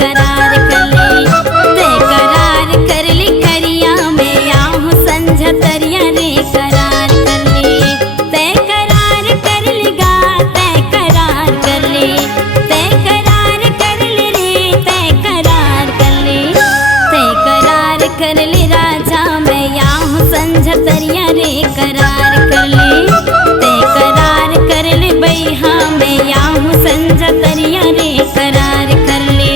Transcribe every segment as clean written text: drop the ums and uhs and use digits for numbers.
करार कर ले, ते करार कर ले करिया में आहू संझतरिया रे करार कर ले, ते करार कर ले गा, ते करार कर ले, ते करार कर ले रे, ते करार कर ले, ते करार कर ले राजा में आहू संझतरिया रे करार कर ले, ते करार कर ले बैहा में आहू संझतरिया रे करार कर ले।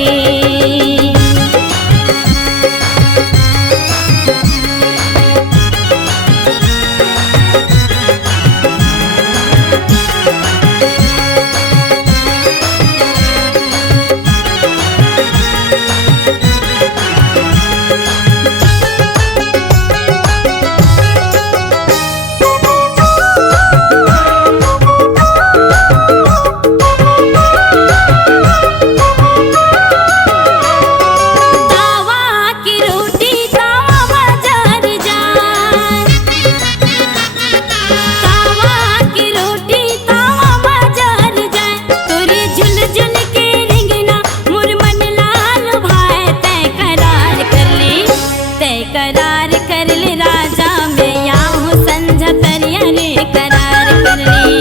करार कर ले राजा में आहू संझतरिया रे करार कर ले,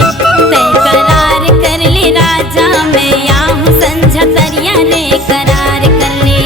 ते करार कर ले राजा में आहू संझतरिया रे करार कर ले।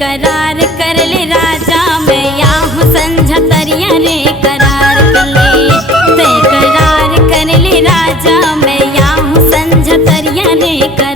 करार कर ले राजा में आहू संझतरिया रे करार कर ले, ते करार कर ले राजा में आहू संझतरिया रे करार